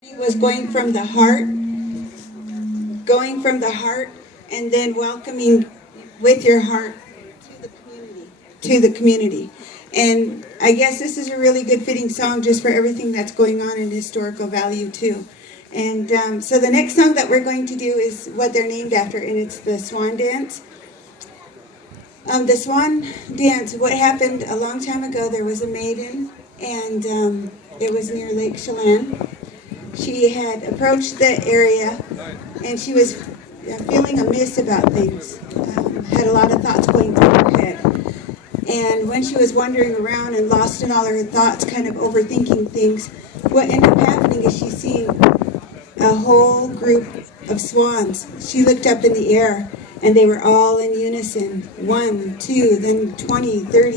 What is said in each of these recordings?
It was going from the heart, and then welcoming with your heart to the community. And I guess this is a really good fitting song just for everything that's going on in historical value too. And so the next song that we're going to do is what they're named after, and it's the Swan Dance. The Swan Dance, what happened a long time ago, there was a maiden, and it was near Lake Chelan. She had approached the area, and she was feeling amiss about things, had a lot of thoughts going through her head. And when she was wandering around and lost in all her thoughts, kind of overthinking things, what ended up happening is she seen a whole group of swans. She looked up in the air, and they were all in unison. 1, 2, then 20, 30.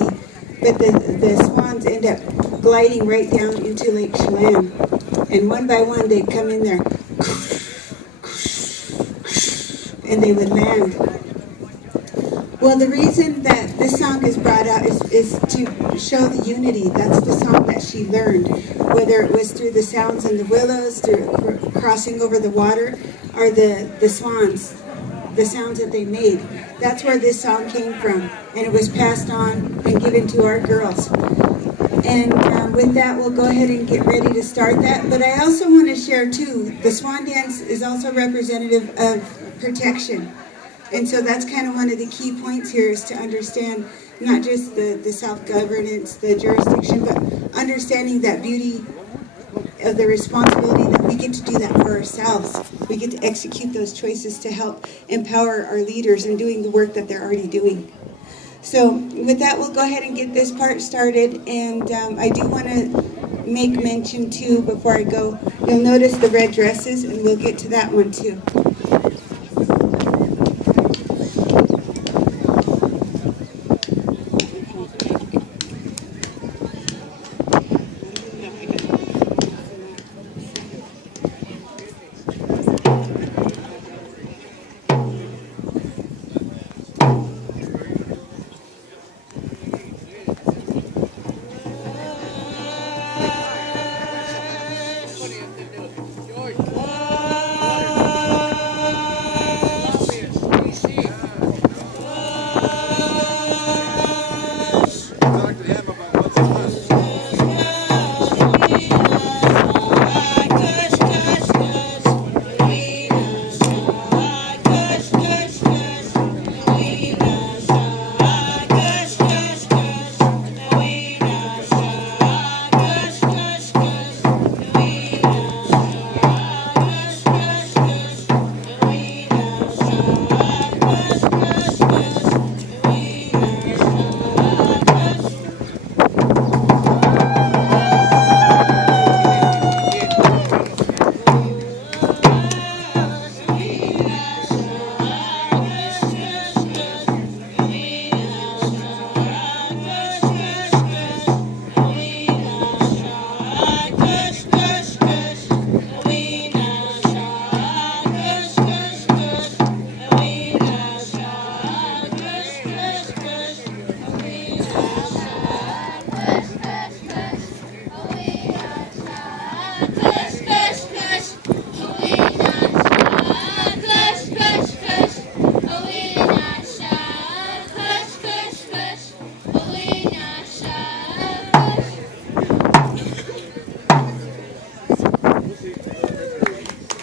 But the swans end up gliding right down into Lake Chelan. And one by one, they'd come in there, and they would land. Well, the reason that this song is brought out is to show the unity. That's the song that she learned, whether it was through the sounds in the willows, through crossing over the water, or the swans, the sounds that they made. That's where this song came from, and it was passed on and given to our girls. And with that, we'll go ahead and get ready to start that. But I also want to share, too, the Swan Dance is also representative of protection. And so that's kind of one of the key points here, is to understand not just the self-governance, the jurisdiction, but understanding that beauty of the responsibility that we get to do that for ourselves. We get to execute those choices to help empower our leaders in doing the work that they're already doing. So with that, we'll go ahead and get this part started. And I do want to make mention, too, before I go, you'll notice the red dresses, and we'll get to that one, too.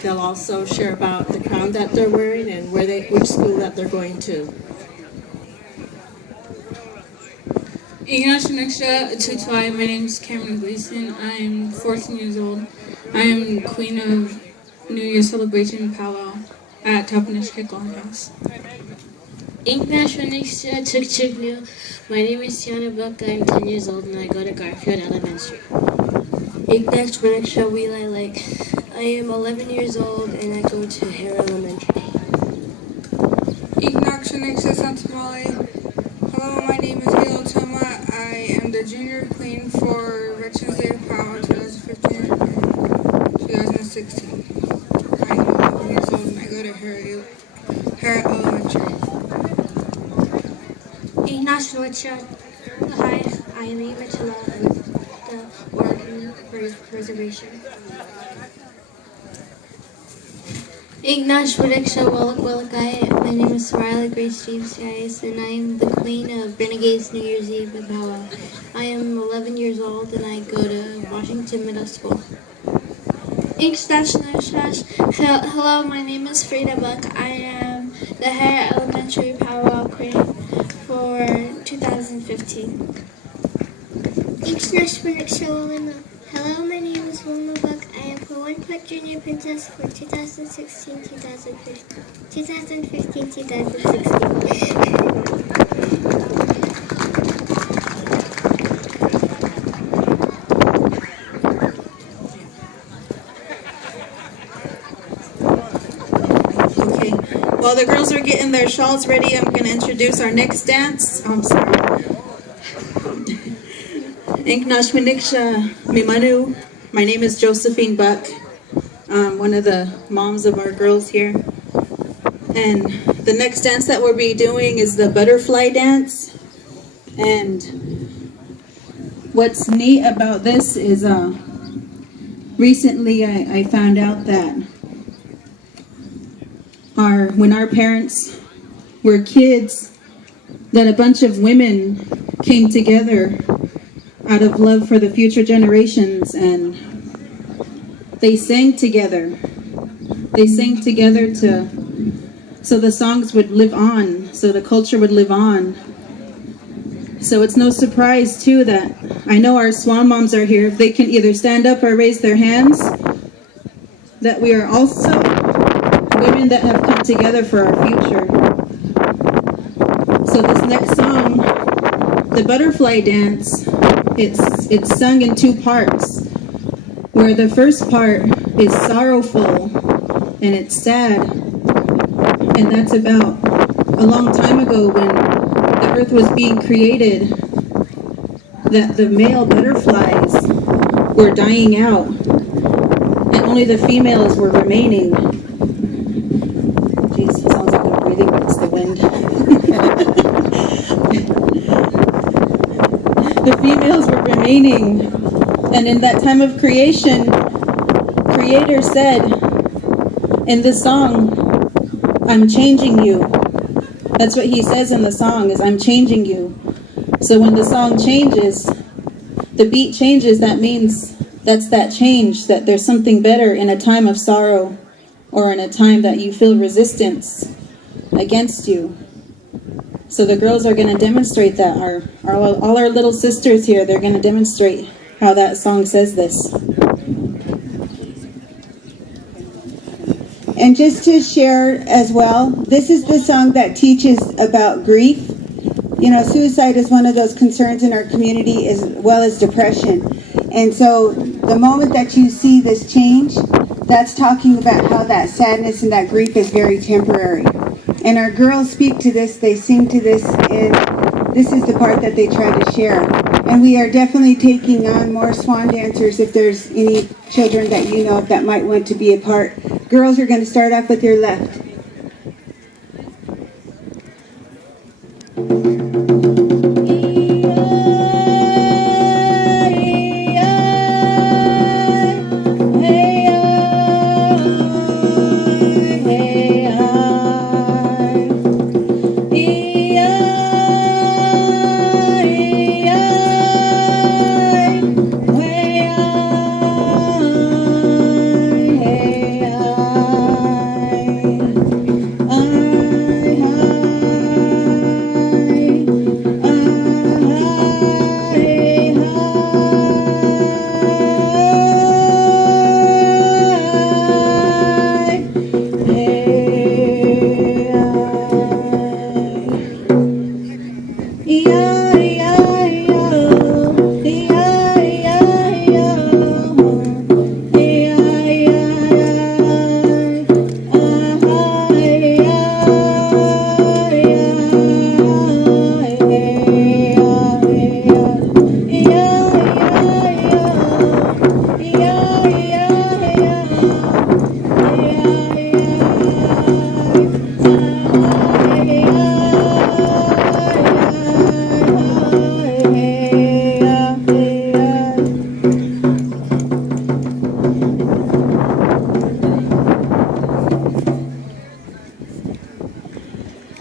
They'll also share about the crown that they're wearing and which school that they're going to. My name is Cameron Gleason. I'm 14 years old. I am Queen of New Year Celebration in Powwow at Tapanishkik Longhouse. My name is Tiana Buck. I'm 10 years old and I go to Garfield Elementary. I am 11 years old and I go to Hare Elementary. Hello, my name is Halo Toma. I am the junior queen for Veterans Day of Powwow 2015 2016. I am 11 years old and I go to Hare Elementary. Hi, I am Eva Tilla. I'm the Oregon Preservation. Ignash Wadiksha Wallach Wallachai. My name is Riley Grace James guys, and I am the queen of Renegades New Year's Eve in Powell. I am 11 years old and I go to Washington Middle School. Hello, my name is Frida Buck. I am the head elementary Powell queen for 2015. Hello, my name is Wilma Buck. I am for One Putt Junior Princess for 2016. Okay. While the girls are getting their shawls ready, I'm going to introduce our next dance. Oh, I'm sorry. Inknash Miniksha Mimanu. My name is Josephine Buck. I'm one of the moms of our girls here. And the next dance that we'll be doing is the butterfly dance. And what's neat about this is recently I found out that when our parents were kids, that a bunch of women came together out of love for the future generations, and they sang together. They sang together so the songs would live on, so the culture would live on. So it's no surprise too that I know our Swan moms are here. If they can either stand up or raise their hands, that we are also women that have come together for our future. So this next song, the butterfly dance, it's sung in two parts, where the first part is sorrowful and it's sad, and that's about a long time ago when the earth was being created, that the male butterflies were dying out and only the females were remaining. Jeez, it sounds like I'm breathing, but it's the wind. The females were remaining, and in that time of creation, Creator said in this song, I'm changing you. That's what he says in the song, is I'm changing you. So when the song changes, the beat changes, that means that's that change, that there's something better in a time of sorrow or in a time that you feel resistance against you. So the girls are going to demonstrate that. All our little sisters here, they're going to demonstrate how that song says this. And just to share as well, this is the song that teaches about grief. You know, suicide is one of those concerns in our community as well as depression. And so the moment that you see this change, that's talking about how that sadness and that grief is very temporary. And our girls speak to this, they sing to this, and this is the part that they try to share. And we are definitely taking on more swan dancers if there's any children that you know of that might want to be a part. Girls are going to start off with your left.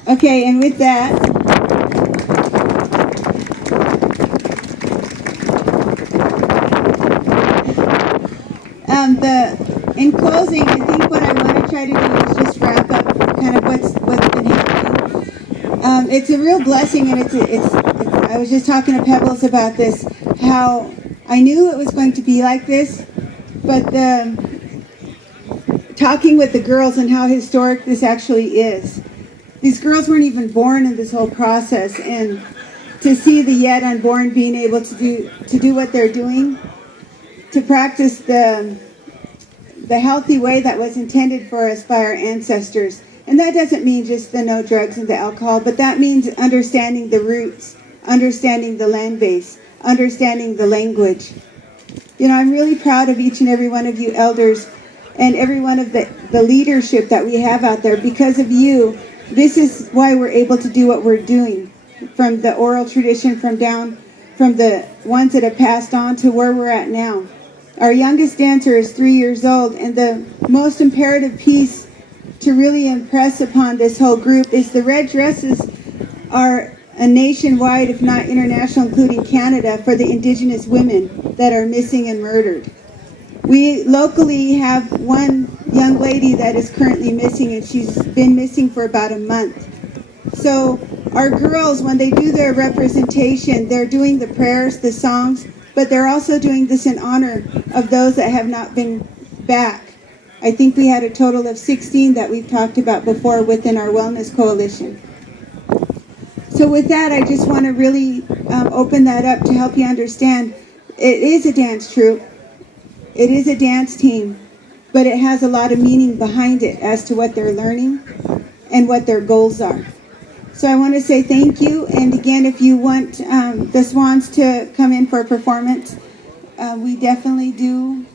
Okay, and with that, in closing, I think what I want to try to do is just wrap up kind of what's been happening. It's a real blessing, and it's. I was just talking to Pebbles about this, how I knew it was going to be like this, but talking with the girls and how historic this actually is. These girls weren't even born in this whole process, and to see the yet unborn being able to do what they're doing, to practice the healthy way that was intended for us by our ancestors. And that doesn't mean just the no drugs and the alcohol, but that means understanding the roots, understanding the land base, understanding the language. You know, I'm really proud of each and every one of you elders and every one of the leadership that we have out there. Because of you, this is why we're able to do what we're doing, from the oral tradition, from the ones that have passed on to where we're at now. Our youngest dancer is 3 years old, and the most imperative piece to really impress upon this whole group is the red dresses are a nationwide, if not international, including Canada, for the Indigenous women that are missing and murdered. We locally have one young lady that is currently missing, and she's been missing for about a month. So our girls, when they do their representation, they're doing the prayers, the songs, but they're also doing this in honor of those that have not been back. I think we had a total of 16 that we've talked about before within our Wellness Coalition. So with that, I just want to really open that up to help you understand. It is a dance troupe. It is a dance team, but it has a lot of meaning behind it as to what they're learning and what their goals are. So I want to say thank you, and again, if you want the Swans to come in for a performance, we definitely do